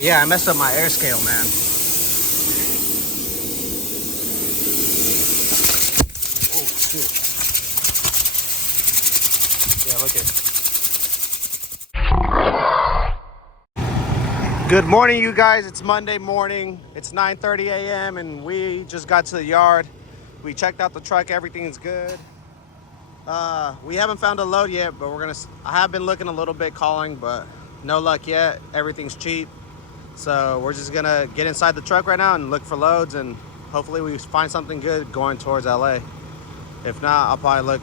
Yeah, I messed up my air scale, man. Oh, shit. Yeah, look at. Good morning, you guys. It's Monday morning. It's 9:30 a.m. and we just got to the yard. We checked out the truck. Everything's good. We haven't found a load yet, but I have been looking a little bit, calling, but no luck yet. Everything's cheap. So we're just gonna get inside the truck right now and look for loads, and hopefully we find something good going towards LA. If not, I'll probably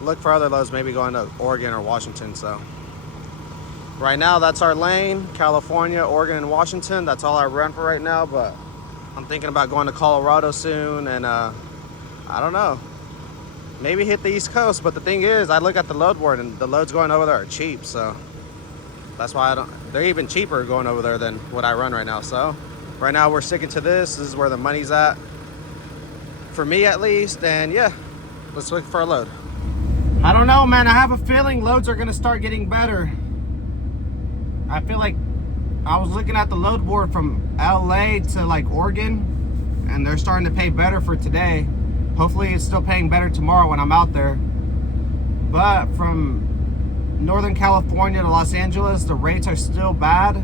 look for other loads, maybe going to Oregon or Washington. So right now, that's our lane: California, Oregon, and Washington. That's all I run for right now, but I'm thinking about going to Colorado soon, and I don't know, maybe hit the East Coast. But the thing is, I look at the load board and the loads going over there are cheap, so that's why they're even cheaper going over there than what I run right now. So right now we're sticking to this. This is where the money's at, for me at least. And yeah, let's look for a load. I don't know, man. I have a feeling loads are gonna start getting better. I feel like I was looking at the load board from LA to like Oregon, and they're starting to pay better for today. Hopefully it's still paying better tomorrow when I'm out there. But from Northern California to Los Angeles, the rates are still bad.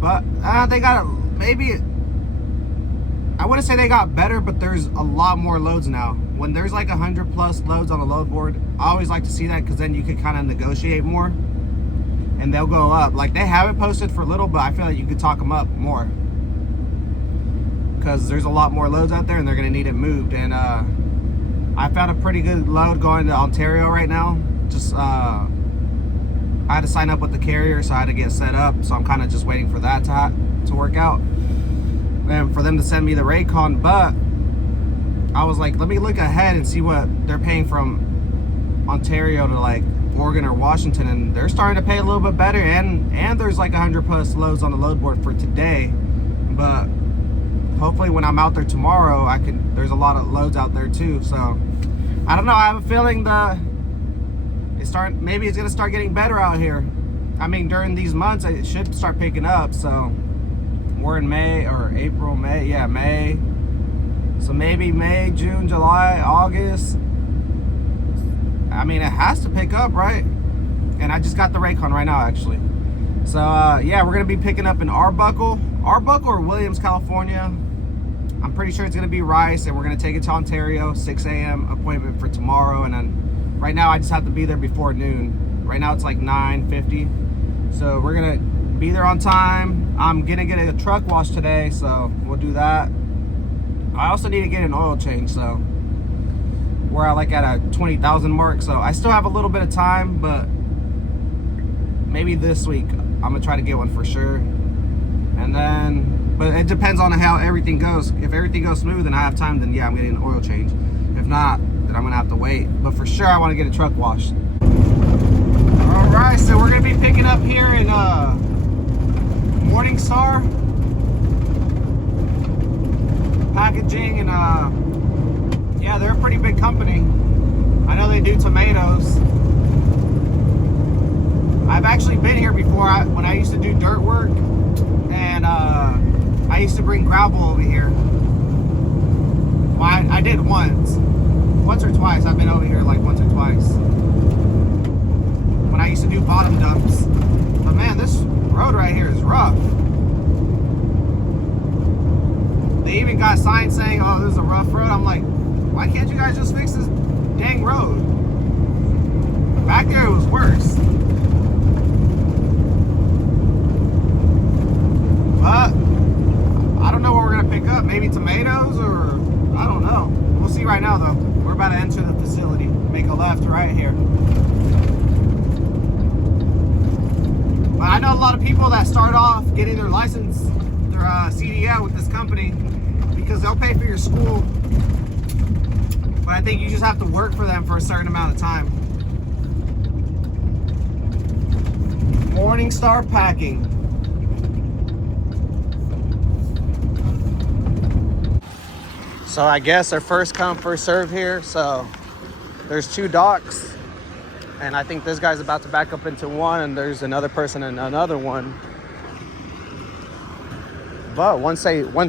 But they got maybe, I wouldn't say they got better, but there's a lot more loads now. When there's like 100 plus loads on the load board, I always like to see that, because then you can kind of negotiate more and they'll go up. Like, they haven't posted for little, but I feel like you could talk them up more, because there's a lot more loads out there and they're going to need it moved. And I found a pretty good load going to Ontario right now. Just I had to sign up with the carrier, so I had to get set up. So I'm kind of just waiting for that to work out and for them to send me the Raycon. But I was like, let me look ahead and see what they're paying from Ontario to like Oregon or Washington, and they're starting to pay a little bit better. And there's like 100 plus loads on the load board for today. But hopefully when I'm out there tomorrow, there's a lot of loads out there too. So I don't know. I have a feeling maybe it's gonna start getting better out here. I mean, during these months it should start picking up. So we're in May or April, May. Yeah, May. So maybe May, June, July, August. I mean, it has to pick up, right? And I just got the Raycon right now, actually. So yeah, we're gonna be picking up in Arbuckle or Williams, California. I'm pretty sure it's gonna be Rice, and we're gonna take it to Ontario. 6 a.m. appointment for tomorrow. And then right now I just have to be there before noon. Right now it's like 9:50. So we're gonna be there on time. I'm gonna get a truck wash today, so we'll do that. I also need to get an oil change, so we're like at a 20,000 mark. So I still have a little bit of time, but maybe this week I'm gonna try to get one for sure. And then, but it depends on how everything goes. If everything goes smooth and I have time, then yeah, I'm getting an oil change. If not, then I'm gonna have to wait. But for sure, I want to get a truck washed. All right, so we're gonna be picking up here in Morningstar Packaging, and yeah, they're a pretty big company. I know they do tomatoes. I've actually been here before when I used to do dirt work, and I used to bring gravel over here. Well, I did once or twice. I've been over here like once or twice when I used to do bottom dumps. But man, this road right here is rough. They even got signs saying, oh, this is a rough road. I'm like, why can't you guys just fix this dang road? Back there it was worse. But I don't know what we're gonna pick up. Maybe tomatoes, or I don't know. We'll see right now though. We're about to enter the facility. Make a left right here. But I know a lot of people that start off getting their license, their CDL with this company, because they'll pay for your school. But I think you just have to work for them for a certain amount of time. Morningstar Packing. So I guess they're first come, first serve here. So there's 2 docks. And I think this guy's about to back up into one, and there's another person in another one. But once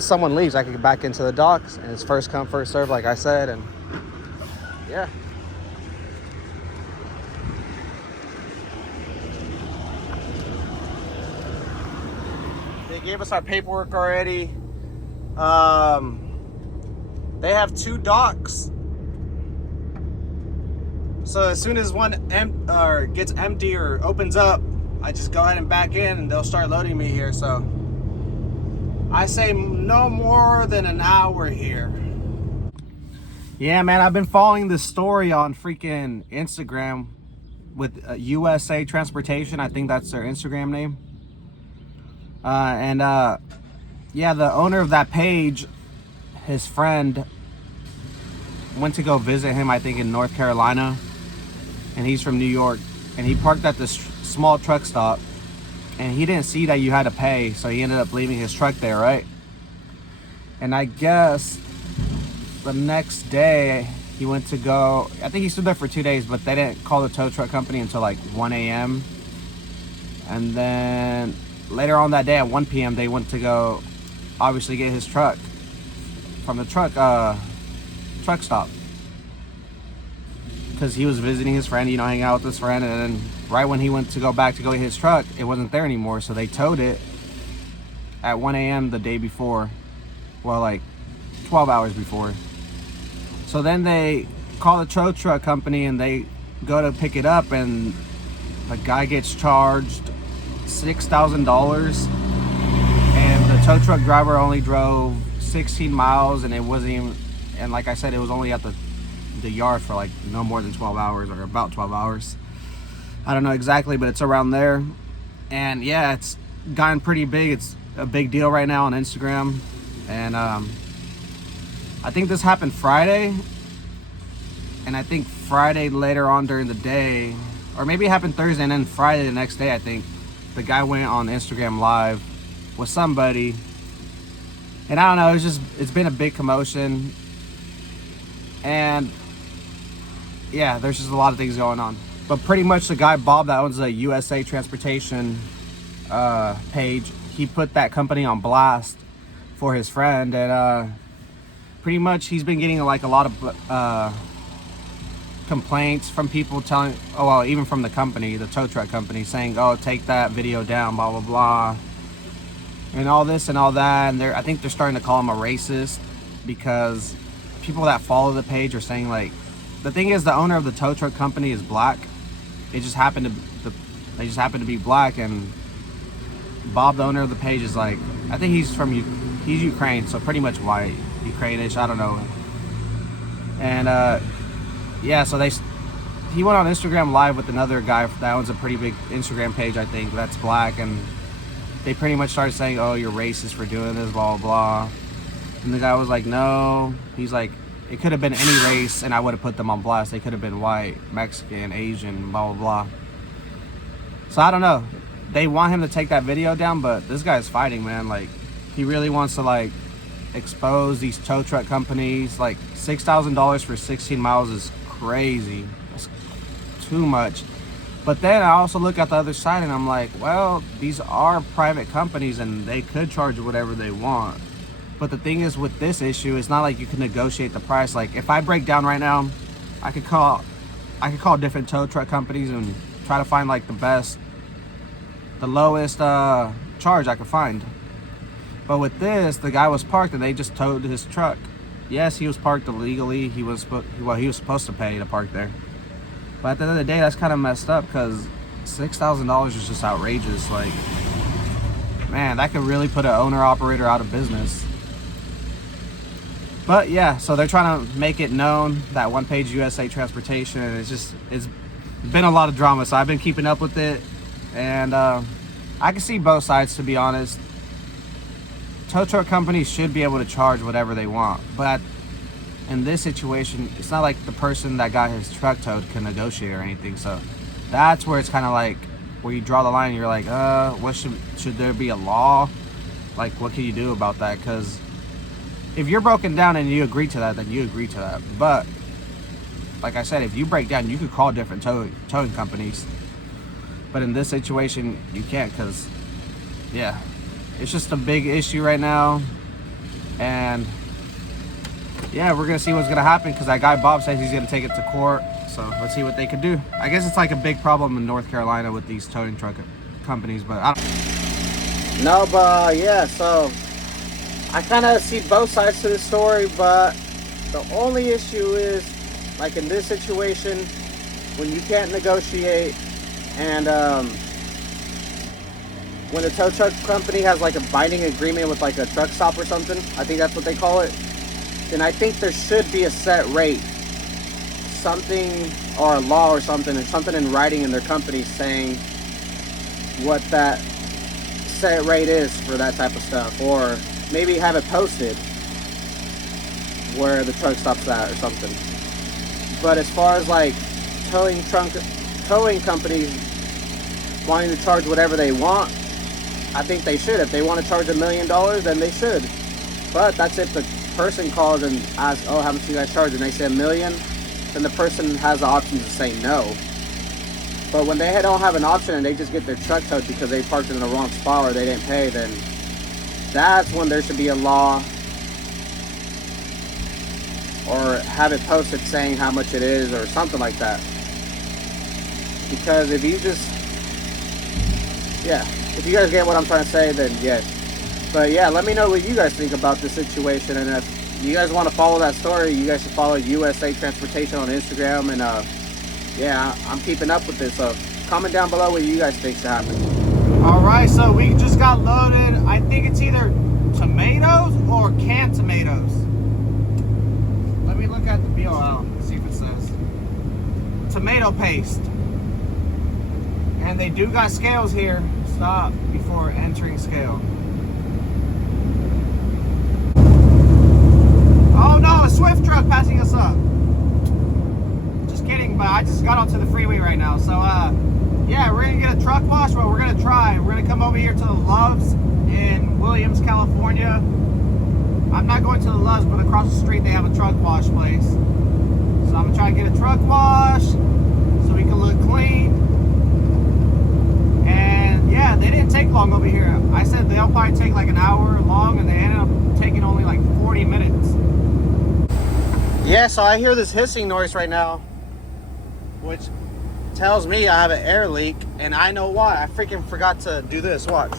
someone leaves, I can get back into the docks, and it's first come, first serve, like I said, and yeah. They gave us our paperwork already. They have 2 docks. So as soon as one gets empty or opens up, I just go ahead and back in, and they'll start loading me here. So I say no more than an hour here. Yeah, man, I've been following this story on freaking Instagram with USA Transportation. I think that's their Instagram name. Yeah, the owner of that page, his friend went to go visit him, I think, in North Carolina. And he's from New York. And he parked at this small truck stop. And he didn't see that you had to pay. So he ended up leaving his truck there, right? And I guess the next day he went to go, I think he stood there for 2 days, but they didn't call the tow truck company until like 1 a.m. And then later on that day at 1 p.m. they went to go obviously get his truck from the truck stop, because he was visiting his friend, hanging out with his friend. And then right when he went to go back to go get his truck, it wasn't there anymore. So they towed it at 1 a.m. the day before, well, like 12 hours before. So then they call the tow truck company and they go to pick it up, and the guy gets charged $6,000, and the tow truck driver only drove 16 miles, and it wasn't even, and like I said, it was only at the yard for like no more than 12 hours, or about 12 hours. I don't know exactly, but it's around there. And yeah, it's gotten pretty big. It's a big deal right now on Instagram. And I think this happened Friday, and I think Friday later on during the day, or maybe it happened Thursday, and then Friday the next day, I think the guy went on Instagram live with somebody, and I don't know, it's been a big commotion. And yeah, there's just a lot of things going on. But pretty much the guy Bob that owns the USA Transportation page, he put that company on blast for his friend. And pretty much he's been getting like a lot of complaints from people telling, oh well, even from the company, the tow truck company, saying, oh, take that video down, blah blah blah, and all this and all that. And I think they're starting to call him a racist, because people that follow the page are saying, like, the thing is, the owner of the tow truck company is black. They just happen to be black, and Bob, the owner of the page, is like, I think he's Ukraine, so pretty much white, Ukrainish, I don't know. And yeah, so he went on Instagram live with another guy that owns a pretty big Instagram page, I think, that's black, and they pretty much started saying, oh, you're racist for doing this, blah blah blah. And the guy was like, no. He's like, it could have been any race and I would have put them on blast. They could have been white, Mexican, Asian, blah, blah, blah. So I don't know. They want him to take that video down, but this guy's fighting, man. Like, he really wants to, like, expose these tow truck companies. Like, $6,000 for 16 miles is crazy. That's too much. But then I also look at the other side and I'm like, well, these are private companies and they could charge whatever they want. But the thing is, with this issue, it's not like you can negotiate the price. Like, if I break down right now, I could call different tow truck companies and try to find like the lowest charge I could find. But with this, the guy was parked and they just towed his truck. Yes, he was parked illegally. He was supposed to pay to park there. But at the end of the day, that's kind of messed up, because $6,000 is just outrageous. Like, man, that could really put an owner-operator out of business. But yeah, so they're trying to make it known, that one page, USA Transportation, and it's been a lot of drama. So I've been keeping up with it, and I can see both sides, to be honest. Tow truck companies should be able to charge whatever they want, but in this situation, it's not like the person that got his truck towed can negotiate or anything. So that's where it's kind of like, where you draw the line. You're like, what should there be a law? Like, what can you do about that? Because if you're broken down and you agree to that, then you agree to that. But like I said, if you break down, you could call different towing companies. But in this situation, you can't, because, yeah, it's just a big issue right now. And, yeah, we're going to see what's going to happen, because that guy Bob said he's going to take it to court. So let's see what they can do. I guess it's like a big problem in North Carolina with these towing truck companies, but I don't... No, but, yeah, so I kind of see both sides to the story, but the only issue is, like in this situation, when you can't negotiate, and when a tow truck company has like a binding agreement with like a truck stop or something, I think that's what they call it, then I think there should be a set rate, something, or a law or something, and something in writing in their company saying what that set rate is for that type of stuff, or maybe have it posted where the truck stops at or something. But as far as like towing companies wanting to charge whatever they want, I think they should. If they want to charge $1 million, then they should. But that's if the person calls and asks, oh, how much do you guys charge? And they say $1 million, then the person has the option to say no. But when they don't have an option and they just get their truck towed because they parked in the wrong spot or they didn't pay, then that's when there should be a law, or have it posted saying how much it is or something like that. Because if you just, yeah, if you guys get what I'm trying to say, then yeah. But yeah, let me know what you guys think about this situation, and if you guys want to follow that story, you guys should follow USA Transportation on Instagram, and yeah, I'm keeping up with this, so comment down below what you guys think should happen. Alright, so we just got loaded. I think it's either tomatoes or canned tomatoes. Let me look at the BOL, see if it says tomato paste. And they do got scales here. Stop before entering scale. Oh no, a Swift truck passing us up. Just kidding, but I just got onto the freeway right now. So yeah, we're gonna get a truck wash. Well, we're gonna try. We're gonna come over here to the Loves in Williams, California. I'm not going to the Loves, but across the street they have a truck wash place. So I'm gonna try to get a truck wash so we can look clean. And yeah, they didn't take long over here. I said they'll probably take like an hour long, and they ended up taking only like 40 minutes. Yeah, so I hear this hissing noise right now, which tells me I have an air leak, and I know why. I freaking forgot to do this. Watch.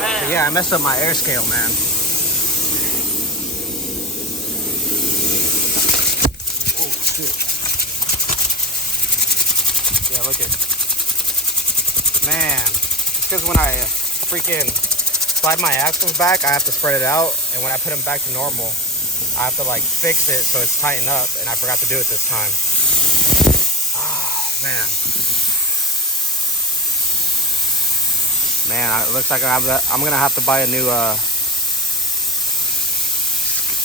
Man. Yeah, I messed up my air scale, man. Oh, shit. Yeah, look at, man, it's because when I freaking slide my axles back, I have to spread it out, and when I put them back to normal, I have to like fix it so it's tightened up, and I forgot to do it this time. Oh, man. Man, it looks like I'm gonna have to buy a new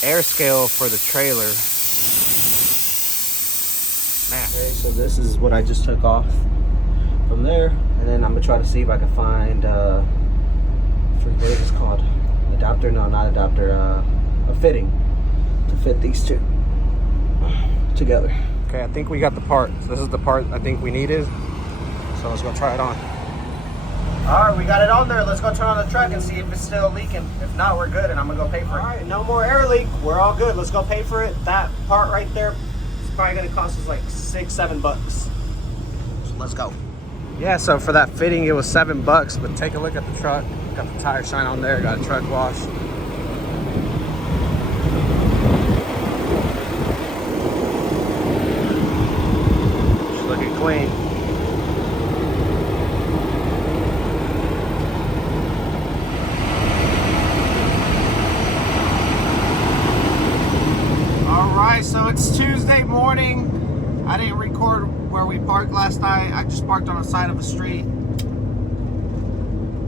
air scale for the trailer. Man. Okay, so this is what I just took off from there, and then I'm gonna try to see if I can find what is this called? Adapter? No, not adapter. A fitting to fit these two together. Okay, I think we got the part. So this is the part I think we needed. So let's go try it on. All right, we got it on there. Let's go turn on the truck and see if it's still leaking. If not, we're good, and I'm gonna go pay for it. All right, no more air leak. We're all good. Let's go pay for it. That part right there is probably gonna cost us like $6-7 bucks. So let's go. Yeah, so for that fitting, it was $7 bucks. But take a look at the truck. Got the tire shine on there. Got a truck wash. She's looking clean. Alright, so it's Tuesday morning. I didn't record where we parked last night. I just parked on the side of a street.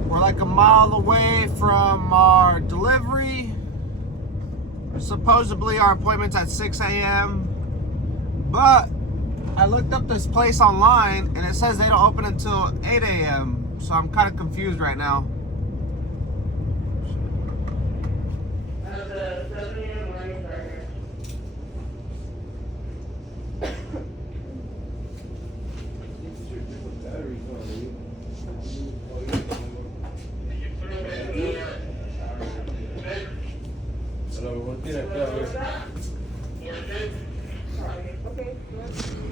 We're like a mile away from our delivery. Supposedly our appointment's at 6 a.m. But I looked up this place online and it says they don't open until 8 a.m. So I'm kind of confused right now.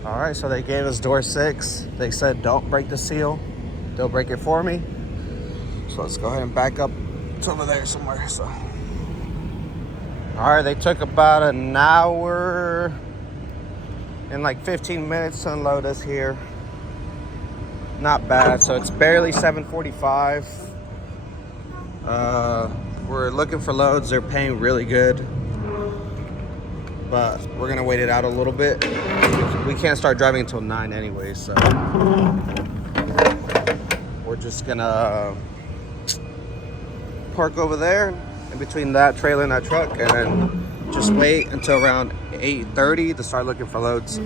All right, so they gave us door 6. They said don't break the seal. They'll break it for me. So let's go ahead and back up. It's over there somewhere. So, all right, they took about an hour and like 15 minutes to unload us here. Not bad. So it's barely 7:45. We're looking for loads. They're paying really good, but we're gonna wait it out a little bit. We can't start driving until 9 anyway, so we're just gonna park over there in between that trailer and that truck, and then just wait until around 8:30 to start looking for loads.